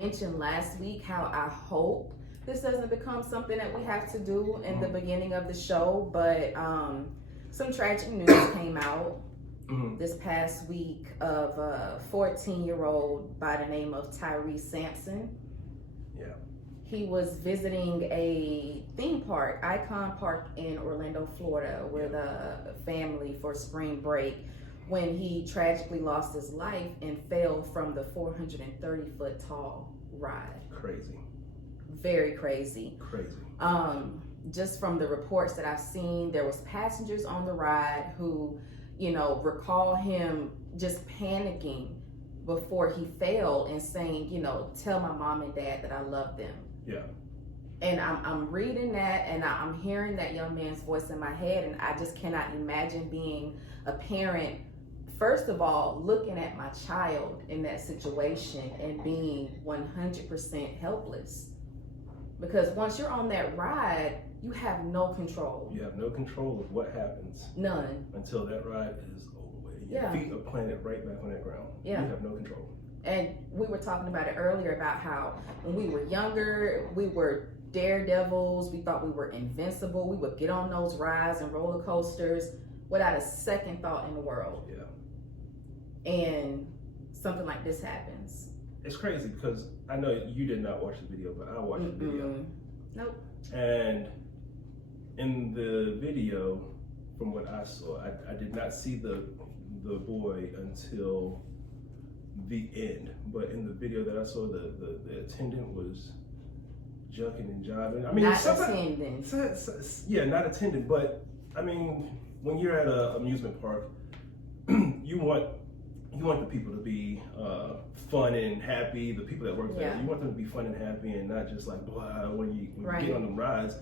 Mentioned last week how I hope this doesn't become something that we have to do in the beginning of the show, but some tragic news came out this past week of a 14-year-old by the name of Tyre Sampson. Yeah. He was visiting a theme park, Icon Park in Orlando, Florida, with a family for spring break, when he tragically lost his life and fell from the 430-foot tall ride. Crazy. Very crazy. Crazy. Just from the reports that I've seen, there was passengers on the ride who, recall him just panicking before he fell and saying, tell my mom and dad that I love them. Yeah. And I'm reading that and I'm hearing that young man's voice in my head, and I just cannot imagine being a parent, first of all, looking at my child in that situation and being 100% helpless. Because once you're on that ride, you have no control. You have no control of what happens. None. Until that ride is over with. Your feet are planted right back on that ground. Yeah. You have no control. And we were talking about it earlier about how when we were younger, we were daredevils. We thought we were invincible. We would get on those rides and roller coasters without a second thought in the world. Yeah. And something like this happens. It's crazy because I know you did not watch the video, but I watched the video. Nope. And in the video, from what I saw, I did not see the boy until the end. But in the video that I saw, the attendant was jucking and jiving. I mean, not attendant. Yeah, not attendant. But I mean, when you're at an amusement park, you want the people to be fun and happy. The people that work there, you want them to be fun and happy and not just like blah when you get on them rides.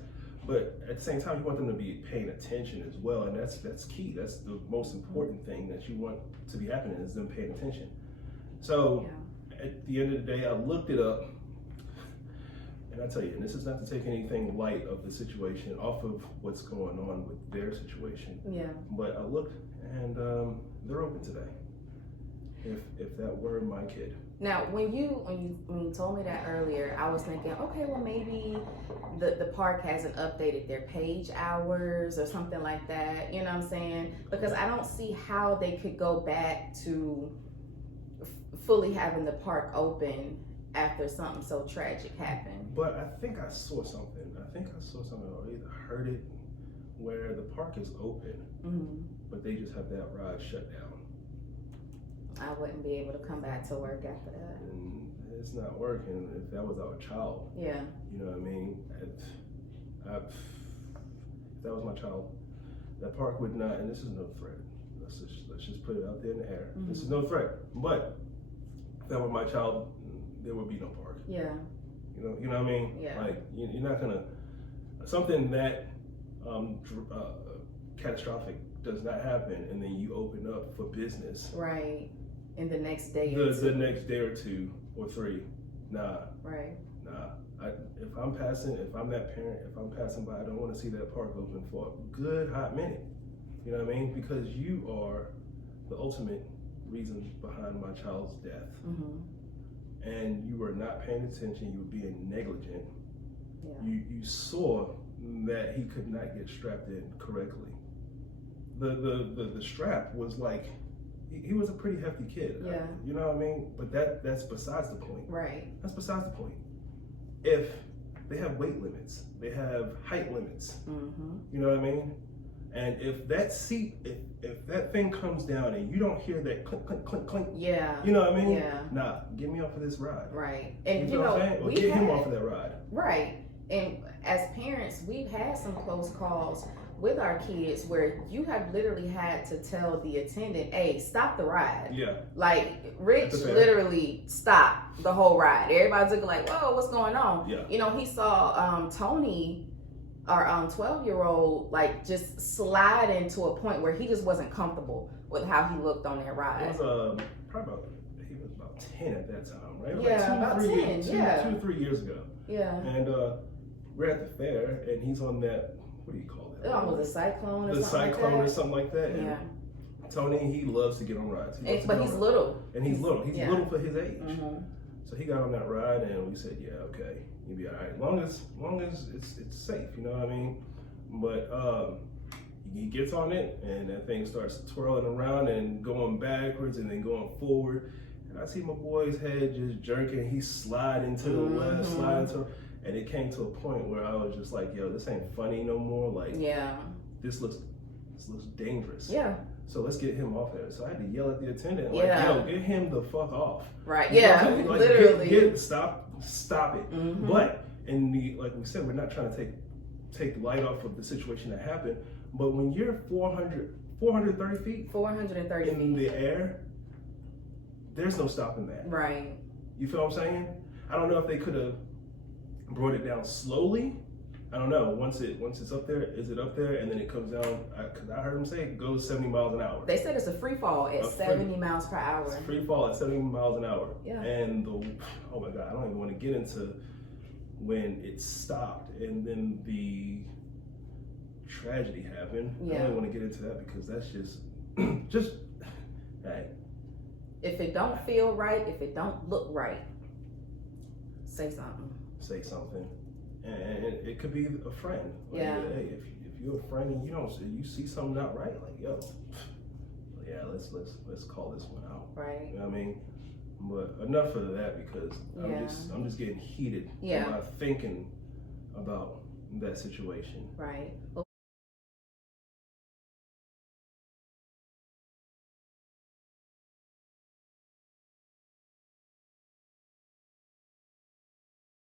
But at the same time, you want them to be paying attention as well, and that's key. That's the most important thing that you want to be happening, is them paying attention. So at the end of the day, I looked it up, and I tell you, and this is not to take anything light of the situation off of what's going on with their situation. Yeah. But I looked, and they're open today. If that were my kid. Now, when you told me that earlier, I was thinking, okay, well maybe the park hasn't updated their page hours or something like that. You know what I'm saying? Because I don't see how they could go back to fully having the park open after something so tragic happened. But I think I saw something. Or either heard it, where the park is open, but they just have that ride shut down. I wouldn't be able to come back to work after that. And it's not working if that was our child. Yeah. You know what I mean? If that was my child, that park would not, and this is no threat. Let's just put it out there in the air. This is no threat. But if that were my child, there would be no park. Yeah. You know what I mean? Yeah. Like, you're not gonna, something that catastrophic does not happen, and then you open up for business. Right. In the next day the next day or two or three. Nah. Right. Nah. If I'm that parent, if I'm passing by, I don't want to see that park open for a good hot minute. You know what I mean? Because you are the ultimate reason behind my child's death. And you were not paying attention, you were being negligent. Yeah. You saw that he could not get strapped in correctly. The strap was like, he was a pretty hefty kid. Yeah. You know what I mean? But that's besides the point. Right. That's besides the point. If they have weight limits, they have height limits. You know what I mean? And if that seat, if that thing comes down and you don't hear that clink, clink, clink, clink. Yeah. You know what I mean? Yeah. Nah, get me off of this ride. Right. And you know what I'm saying? Or get him off of that ride. Right. And as parents, we've had some close calls with our kids where you have literally had to tell the attendant, hey, stop the ride. Yeah. Like, Rich literally stopped the whole ride. Everybody's looking like, whoa, what's going on? Yeah. He saw Tony, our 12-year-old, like, just slide into a point where he just wasn't comfortable with how he looked on that ride. It was he was about 10 at that time, right? Yeah, about 10, 2 or 3 years ago. Yeah. And we're at the fair, and he's on that, what do you call that? Almost a cyclone or the something cyclone like that. or something like that. Yeah. And Tony, he loves to get on rides. But he's little. And he's little. He's Yeah. little for his age. So he got on that ride, and we said, yeah, okay, you'll be all right. Long as it's safe, you know what I mean? But he gets on it, and that thing starts twirling around and going backwards and then going forward. And I see my boy's head just jerking. He's sliding to the left, sliding to, and it came to a point where I was just like, yo, this ain't funny no more. Like, this looks dangerous. Yeah. So let's get him off there. So I had to yell at the attendant, like, yo, get him the fuck off. Right. You Yeah. like, Literally. Stop it. But like we said, we're not trying to take the light off of the situation that happened. But when you're 430 feet in the air, there's no stopping that. Right. You feel what I'm saying? I don't know if they could have brought it down slowly. I don't know. Once it's up there, is it up there and then it comes down? Because I heard them say it goes 70 miles an hour. They said it's a free fall at 70 miles per hour. It's a free fall at 70 miles an hour. Yeah. And oh my God, I don't even want to get into when it stopped and then the tragedy happened. I don't even want to get into that because that's just hey. If it don't feel right, if it don't look right, say something. Say something. And it could be a friend. Like, hey, if you're a friend and you see something not right, like, yo, yeah, let's call this one out. Right. You know what I mean? But enough of that because I'm just getting heated about thinking about that situation. Right.